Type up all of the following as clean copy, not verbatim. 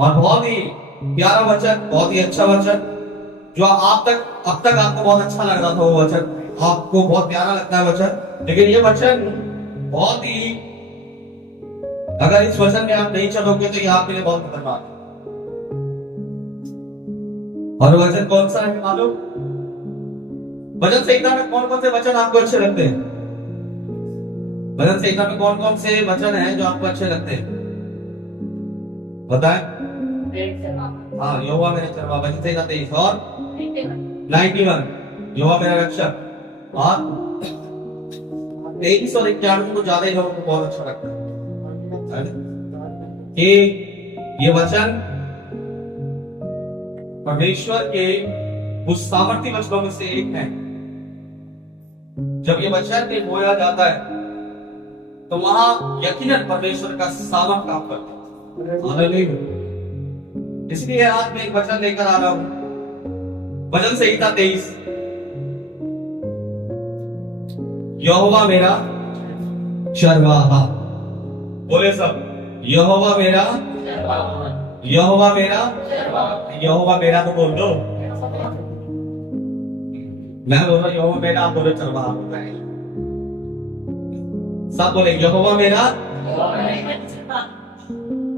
और बहुत ही प्यारा वचन, बहुत ही अच्छा वचन, जो अब तक आपको बहुत अच्छा लग रहा था वो वचन, आपको बहुत प्यारा लगता है वचन, लेकिन ये वचन बहुत ही, अगर इस वचन में आप नहीं चलोगे तो ये आपके लिए बहुत खतरनाक है। और वचन कौन सा है मालूम? वचन संहिता में कौन कौन से वचन आपको अच्छे लगते हैं? वचन संहिता में कौन कौन से वचन हैं जो आपको अच्छे लगते हैं? बताएं। हाँ, यहोवा मेरा चरवाहा, वचन संहिता 23 और 91, यहोवा मेरा रक्षक, और 23 और 91 को ज्यादा ही लोगों को बहुत अच्छा लगता है कि ये वचन परमेश्वर के उस सामर्थ्य वचनों में से एक है। जब ये वचन में बोया जाता है तो वहां यकीनन परमेश्वर का सामर्थ काम करता है। हालेलुया। इसलिए आज मैं एक वचन लेकर आ रहा हूं, वचन संहिता 23, यहोवा मेरा चरवाहा। बोले सब, यहोवा मेरा, यहोवा मेरा, यहोवा मेरा तो बोल दो। मैं बोल रहा यहोवा मेरा, आप बोले चरवाहा। सब बोले यहोवा मेरा,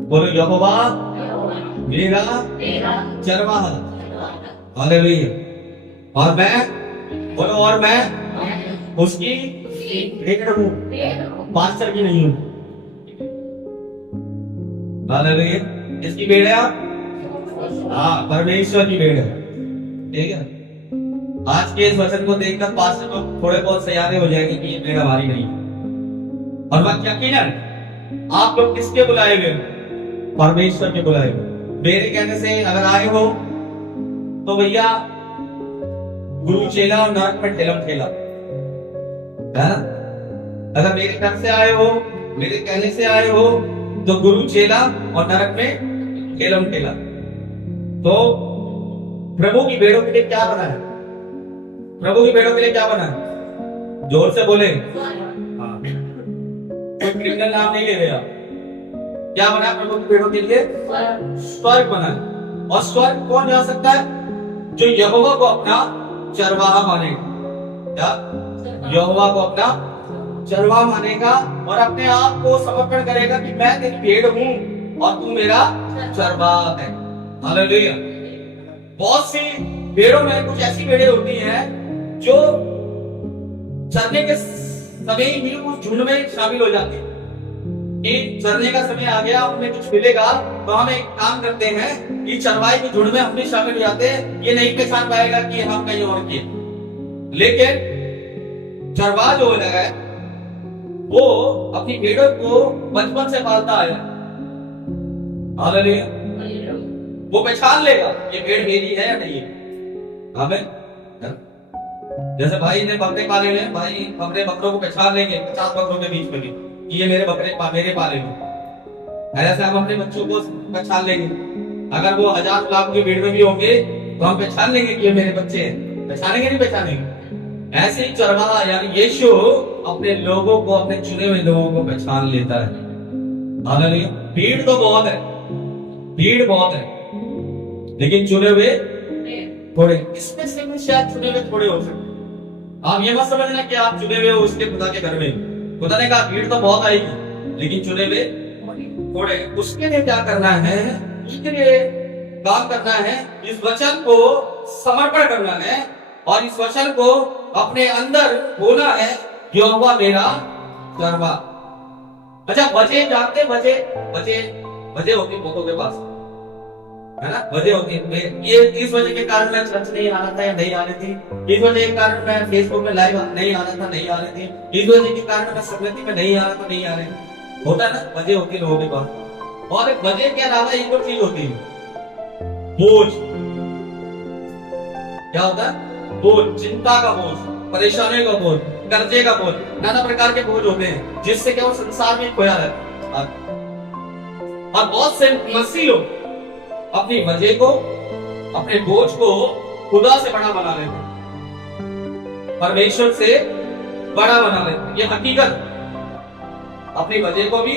बोलो यहोवा मेरा चरवाहा। हालेलुया। और मैं, बोलो और मैं उसकी भेड़ हूं, पास्टर की नहीं हूं। हालेलुया। किसकी भेड़ है आप? हाँ, परमेश्वर की भेड़ है। ठीक है। आज के इस वचन को देखकर पास्टर लोग थोड़े बहुत सयाने हो जाएंगे कि ये भेड़ हमारी नहीं है। और बात यकीनन आप लोग किसके बुलाए गए? परमेश्वर के बुलाए गए। मेरे कहने से अगर आए हो तो भैया गुरु चेला और नरक में ठेलम ठेला है ना। अगर मेरे घर से आए हो, मेरे कहने से आए हो तो गुरु चेला और नरक में ठेलम ठेला। तो प्रभु की भेड़ों के लिए क्या बना है? प्रभु की भेड़ों के लिए क्या बना है? जोर से बोले। हाँ, कोई क्रिमिनल नाम नहीं ले रहे आप। क्या बना है प्रभु की भेड़ों के लिए? स्वर्ग बना है। और स्वर्ग कौन जा सकता है? जो यहोवा को अपना चरवाहा मानेगा। क्या? यहोवा को अपना चरवाहा मानेगा और अपने आप को समर्पण करेगा कि मैं तेरी भेड़ हूं और तू मेरा चरवाहा है। हालेलुया। बहुत सी भेड़ों में कुछ ऐसी भेड़ें होती हैं जो चरने के समय ही उस झुंड में शामिल हो जाती है कि चरने का समय आ गया, उन्हें कुछ मिलेगा तो हम एक काम करते हैं कि चरवाई के झुंड में हम भी शामिल हो जाते हैं। ये नहीं पहचान पाएगा कि हम कहीं और किए। लेकिन चरवाहा जो है वो अपनी भेड़ों को बचपन से पालता है। हालेलुया। वो पहचान लेगा ये भेड़ मेरी है या नहीं है। हमें जैसे भाई ने बकरे पाले हुए, भाई अपने बकरों को पहचान लेंगे 50 बकरों के बीच में भी कि ये मेरे बकरे मेरे पाले हुए। ऐसे हम अपने बच्चों को पहचान लेंगे। अगर वो 1000 लाख की भीड़ में भी होंगे तो हम पहचान लेंगे कि ये मेरे बच्चे हैं। पहचानेंगे नहीं पहचानेंगे। ऐसे ही चरवाहा यानी यीशु अपने लोगों को, अपने चुने हुए लोगों को पहचान लेता है। हालेलुया। भीड़ तो बहुत है, भीड़ बहुत है, लेकिन चुने हुए थोड़े। इसमें से भी शायद चुने हुए थोड़े हो सकते। आप ये मत समझना कि आप चुने हुए हो उसके खुदा के घर में। खुदा ने कहा भीड़ तो बहुत आएगी लेकिन चुने हुए थोड़े। उसके लिए क्या करना है? उसके लिए काम करना है, इस वचन को समर्पण करना है और इस वचन को अपने अंदर होना है। यहोवा मेरा चरवाहा। अच्छा, बजे जानते? बजे बजे बजे होती बहुतों के पास, है ना। वजह होती है। ये इस वजह के कारण मैं चर्च नहीं आना था या नहीं आ रही थी। इस वजह के कारण मैं फेसबुक में लाइव नहीं आना था, नहीं आ रही थी। इस वजह के कारण मैं संगति में नहीं आ रहा था, नहीं आ रही। होता है ना, वजह होती है लोगों के पास। और एक वजह के अलावा एक और चीज होती है, बोझ। क्या होता है? बोझ, चिंता का बोझ, परेशानी का बोझ, कर्जे का बोझ, नाना प्रकार के बोझ होते हैं जिससे क्या वो संसार में खोया रहता है। और बहुत से मसीह लोग अपनी वजह को, अपने बोझ को खुदा से बड़ा बना लेते हैं, परमेश्वर से बड़ा बना लेते हैं। ये हकीकत। अपनी वजह को भी,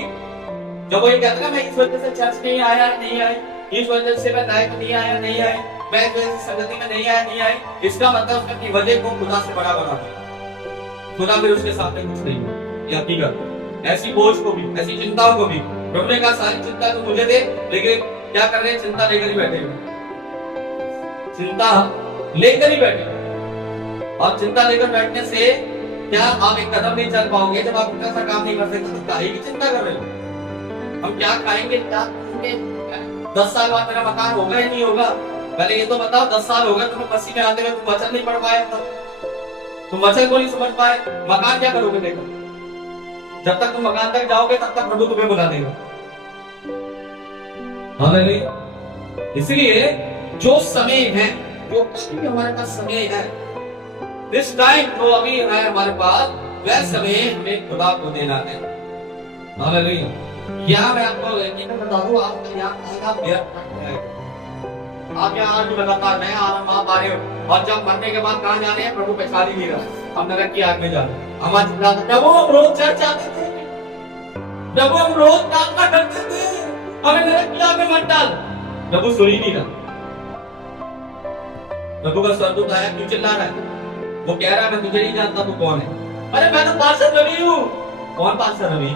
जब वो ये कहते हैं मैं इस वजह से चर्च नहीं आया, नहीं आए, इस वजह से मैं लाइफ नहीं आया, नहीं आए, मैं इस वजह से संगति में नहीं आया, नहीं आए, इसका मतलब उसने अपनी वजह को खुदा से बड़ा बना दिया। खुदा फिर उसके सामने कुछ नहीं है, ये हकीकत। ऐसी बोझ को भी, ऐसी चिंताओं को भी प्रभु ने कहा सारी चिंता तो मुझे दे, लेकिन क्या कर रहे हैं, चिंता लेकर ही बैठे हुए, चिंता लेकर ही बैठे। और चिंता लेकर बैठने से क्या आप एक कदम नहीं चल पाओगे? जब आप इतना सा काम नहीं कर सकते तो काहे की चिंता कर रहे हो? हम क्या खाएंगे, क्या खाएंगे? 10 साल बाद मेरा मकान होगा या नहीं होगा? पहले ये तो बताओ, 10 साल हो गए तुम्हें मसीह में आते हुए, तुम वचन नहीं पढ़ पाए, तुम वचन को नहीं समझ पाए, मकान क्या करोगे देखो? जब तक तुम मकान तक जाओगे तब तक प्रभु तुम्हें बुला देगा। हालेलुया। इसलिए जो समय है, जो हमारे पास समय है, दिस टाइम जो अभी है हमारे पास, वह समय हमें खुदा को देना है। हालेलुया। या मैं आपको यकीनन बता दूं, आपका यहाँ आना व्यर्थ है। आप यहाँ आज लगातार नया आराम आप आ रहे हो, और जब मरने के बाद कहाँ जा रहे हैं, प्रभु पहचान ही नहीं रहा, हम नरक की आग में जा रहे हैं। जब हम रोज चर्च आते थे, जब हम रोज प्रार्थना करते थे, हमें नरक की आग में मत डाल, प्रभु सुन ही नहीं रहा। प्रभु का स्वर्गदूत आया, क्यों चिल्ला रहा है? वो कह रहा है मैं तुझे नहीं जानता, तू कौन है? अरे मैं तो पास्टर रवि हूँ। कौन पास्टर रवि?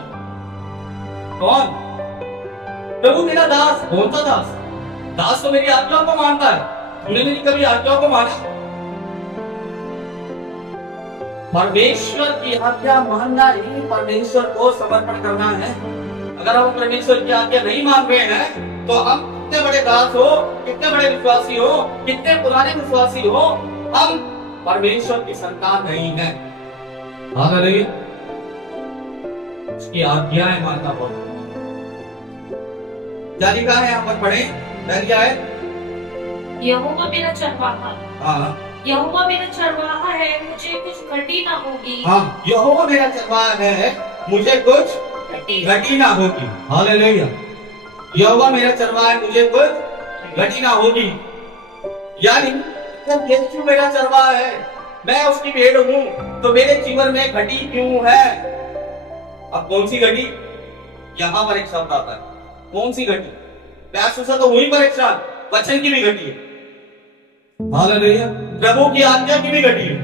कौन? प्रभु तेरा दास। कौन सा दास? दास तो मेरी आज्ञाओं को मानता है, तूने मेरी कभी आज्ञाओं को माना? परमेश्वर की आज्ञा मानना ही परमेश्वर को समर्पण करना है। अगर हम परमेश्वर की आज्ञा नहीं मान रहे हैं तो हम कितने बड़े दास हो, कितने बड़े विश्वासी हो, कितने पुराने विश्वासी हो, हम परमेश्वर की संतान नहीं है। हालेलुया। उसकी आज्ञाएं मानना पड़ता है। क्या लिखा है यहाँ पर पढ़े? क्या है? यहोवा मेरा चरवाहा, हाँ, यहोवा मेरा चरवाहा है, मुझे कुछ घटी ना होगी। हाँ, यहोवा मेरा चरवाहा है, मुझे कुछ घटी ना होगी। हालेलुया। यहोवा मेरा चरवाहा है, मुझे कुछ घटी ना होगी। यानी जब यीशु मेरा चरवाहा है, मैं उसकी भेड़ हूं, तो मेरे जीवन में घटी क्यों है? अब कौन सी घटी? यहां पर एक शब्द आता है, कौन सी घटी? प्यास तो वहीं पर एक शब्द, वचन की भी घटी है। हालेलुया। प्रभु की आज्ञा की भी घटी है।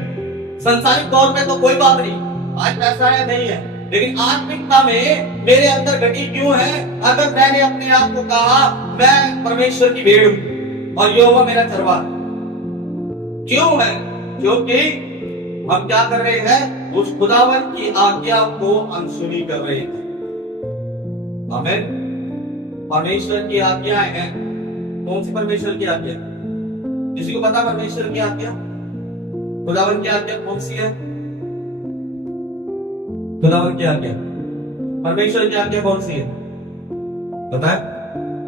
संसारिक तौर पे तो कोई बात नहीं, आज पैसा है नहीं है, लेकिन आत्मिकता में मेरे अंदर घटी क्यों है? अगर मैंने अपने आप को कहा मैं परमेश्वर की भेड़ हूं और यहोवा मेरा चरवाहा, क्यों है? क्योंकि हम क्या कर रहे हैं? उस खुदावन की आज्ञा को अनसुनी कर रहे हैं। आमीन। परमेश्वर की आज्ञाएं हैं। कौन सी परमेश्वर की आज्ञा? किसी को पता परमेश्वर की आज्ञा? खुदावन की आज्ञा कौन सी है? खुदावन की आज्ञा, परमेश्वर की आज्ञा कौन सी है? पता है?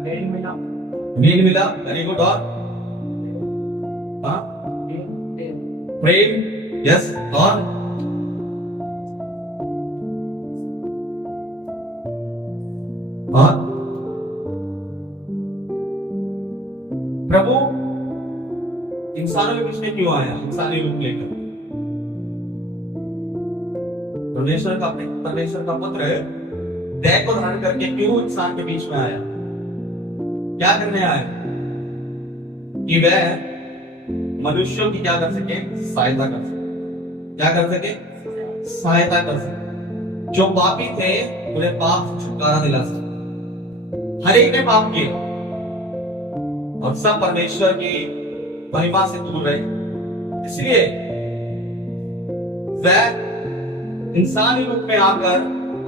मीन मिला, वेरी गुड। और प्रेम, यस। और प्रभु इंसानों के बीच में क्यों आया? इंसानी रूप लेकर। परमेश्वर का पुत्र देह को धारण करके क्यों इंसान के बीच में आया? क्या करने आया? कि वह मनुष्यों की क्या कर सके? सहायता कर सके। क्या कर सके? सहायता कर सके। जो पापी थे उन्हें पाप से छुटकारा दिला सके। हर एक ने पाप किया और सब परमेश्वर की महिमा से दूर रहे, इसलिए वह इंसानी रूप में आकर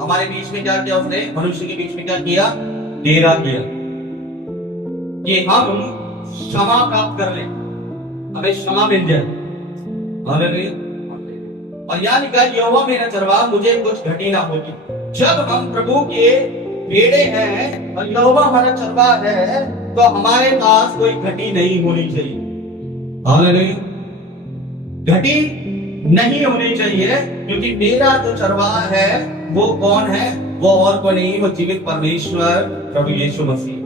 हमारे बीच में क्या किया? उसने मनुष्य के बीच में क्या किया? डेरा किया कि हम क्षमा प्राप्त कर ले, हमें क्षमा मिल जाए। और यहाँ लिखा यहोवा मेरा चरवाहा, मुझे कुछ घटी ना होगी। जब हम प्रभु के भेड़े हैं और यहोवा हमारा चरवाहा है, तो हमारे पास कोई घटी नहीं होनी चाहिए। हालेलुया। घटी नहीं होनी चाहिए, क्योंकि मेरा जो चरवाहा है वो कौन है? वो और कोई नहीं, वो जीवित परमेश्वर प्रभु यीशु मसीह।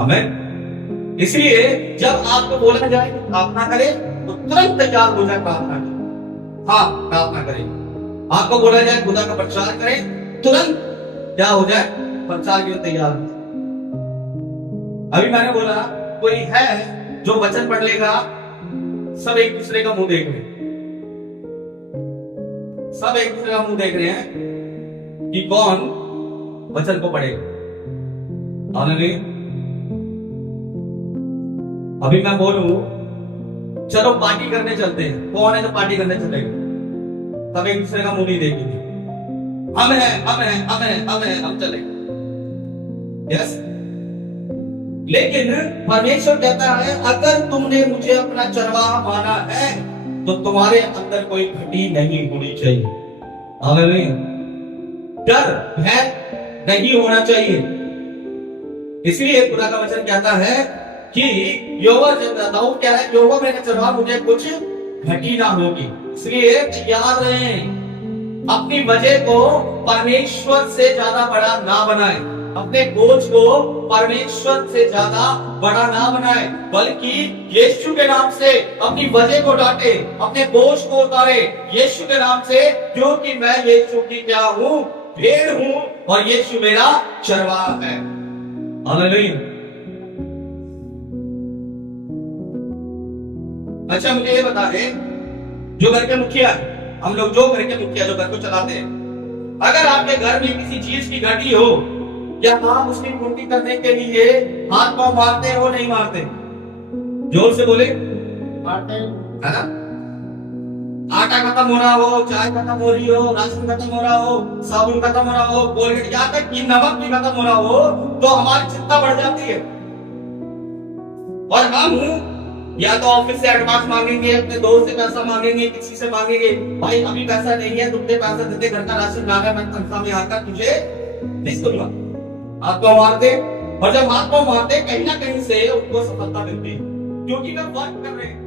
आमीन। इसलिए जब आपको बोला जाए कि प्रार्थना करें तो तुरंत तैयार हो जाए प्रार्थना करें। हाँ, प्रार्थना करें। आपको बोला जाए खुदा का प्रचार करें, तुरंत क्या हो जाए? प्रचार के लिए तैयार हो। अभी मैंने बोला कोई है जो वचन पढ़ लेगा, सब एक दूसरे का मुंह देख रहे हैं, सब एक दूसरे का मुंह देख रहे हैं कि कौन वचन को पढ़ेगा। हालेलुया। अभी मैं बोलूं चलो पार्टी करने चलते हैं, कौन है जो पार्टी करने चलेगा? सब एक दूसरे का मुंह नहीं देखेंगे, हम हैं हम हैं हम हैं हम हैं हम चलेंगे। यस, लेकिन परमेश्वर कहता है अगर तुमने मुझे अपना चरवाहा माना है तो तुम्हारे अंदर कोई घटी नहीं होनी चाहिए। हालेलुया। डर भय नहीं होना चाहिए। इसलिए खुदा का वचन कहता है कि यहोवा दाऊद क्या है, यहोवा मेरा चरवाहा मुझे कुछ घटी ना होगी। इसलिए तैयार रहें, अपनी वजह को परमेश्वर से ज्यादा बड़ा ना बनाए, अपने बोझ को परमेश्वर से ज्यादा बड़ा ना बनाए, बल्कि यीशु के नाम से अपनी वजह को डांटे, अपने बोझ को उतारे यीशु के नाम से, क्योंकि मैं यीशु की क्या हूं, भेड़ हूं और यीशु मेरा चरवाहा है। हालेलुया। अच्छा मुझे ये बता दे, जो घर के मुखिया, हम लोग जो घर के मुखिया जो घर को चलाते हैं, अगर आपके घर में किसी चीज की घटी हो या आप उसकी पूर्ति करने के लिए हाथ पांव मारते हो नहीं मारते? जोर से बोले। मारते है ना? आटा खत्म हो रहा हो, चाय खत्म हो रही हो, राशन खत्म हो रहा हो, साबुन खत्म हो रहा हो, कोलगेट, यहाँ तक कि नमक भी खत्म हो रहा हो, तो हमारी चिंता बढ़ जाती है और हम या तो ऑफिस से एडवांस मांगेंगे, अपने दोस्त से पैसा मांगेंगे, किसी से मांगेंगे, भाई अभी पैसा नहीं है, तुमने पैसा देते, घर का राशन ला रहा है, मैं तनख्वाह में आकर तुझे नहीं दूंगा। हाथ पांव मारते, और जब हाथ पांव मारते कहीं ना कहीं से उनको सफलता मिलती है, क्योंकि वे वर्क कर रहे हैं।